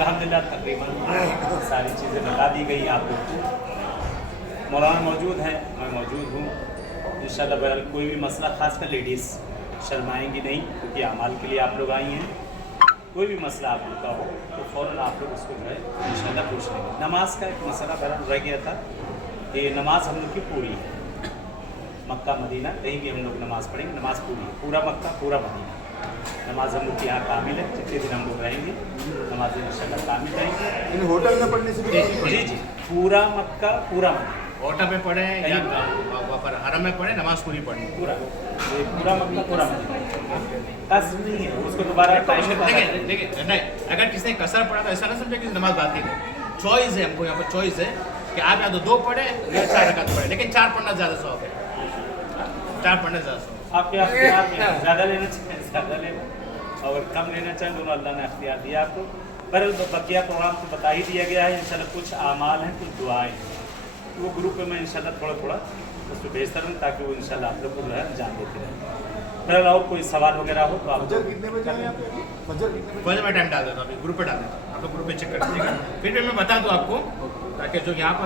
अल्हम्दुलिल्लाह तकरीबन सारी चीज़ें बता दी गई आप लोग को। मौलाना मौजूद हैं, मैं मौजूद हूँ। इंशाल्लाह बहरहाल कोई भी मसला, खासकर लेडीज़ शर्माएंगी नहीं, क्योंकि अमाल के लिए आप लोग आई हैं। कोई भी मसला आप लोग का हो तो फ़ौरन आप लोग उसको जो है इंशाल्लाह पूछ लेंगे। नमाज का एक मसला बहरहाल रह गया था कि नमाज हम लोग की पूरी है। मक्का मदीना कहीं भी हम लोग नमाज़ पढ़ेंगे, नमाज पूरी है। पूरा मक्का पूरा मदीना नमाज हम लोग की यहाँ कामिल है। जितने दिन हम लोग रहेंगे नमाज इंशाल्लाह कामिल रहेंगे। इन होटल में पढ़ने से भी जी जी, पूरा मक्का पूरा मदीना, होटल में पढ़े या वहाँ पर हरम में पढ़े, नमाज पूरी पढ़नी। पूरा ये पूरा मक्का पूरा मदीना कसर नहीं है, उसको दोबारा टाइम में देखिए नहीं, अगर किसी ने कसर पढ़ा तो ऐसा ना समझे कि नमाज बातिल है। चॉइस है, हमको यहाँ पर चॉइस है कि आप या तो 2 पढ़े या 4 रकात पढ़े, लेकिन 4 पढ़ना ज़्यादा सवाब है। 4 पढ़ना ज़्यादा सवाब। आपके अख्तियार में ज़्यादा लेना चाहिए, ज़्यादा लेना, और कम लेना चाहिए, दोनों अल्लाह ने अख्तियार दिया आपको। पर बकिया प्रोग्राम तो बता ही दिया गया है। इंशाल्लाह कुछ आमाल हैं, कुछ दुआएं हैं, वो ग्रुप में मैं इंशाल्लाह थोड़ा थोड़ा उस पर भेजता रहूँ, ताकि वो इंशाल्लाह आप लोग को जो है जान देते रहें। फिर और कोई सवाल वगैरह हो तो आप फजर कितने बजे आए आप? फजर कितने बजे? फर्स्ट में टाइम डाल देता हूँ, अभी ग्रुप पे डाल देता हूँ, आप लोग ग्रुप पे चेक कर लीजिएगा। फिर भी मैं बता दूँ आपको, ताकि जो यहाँ पर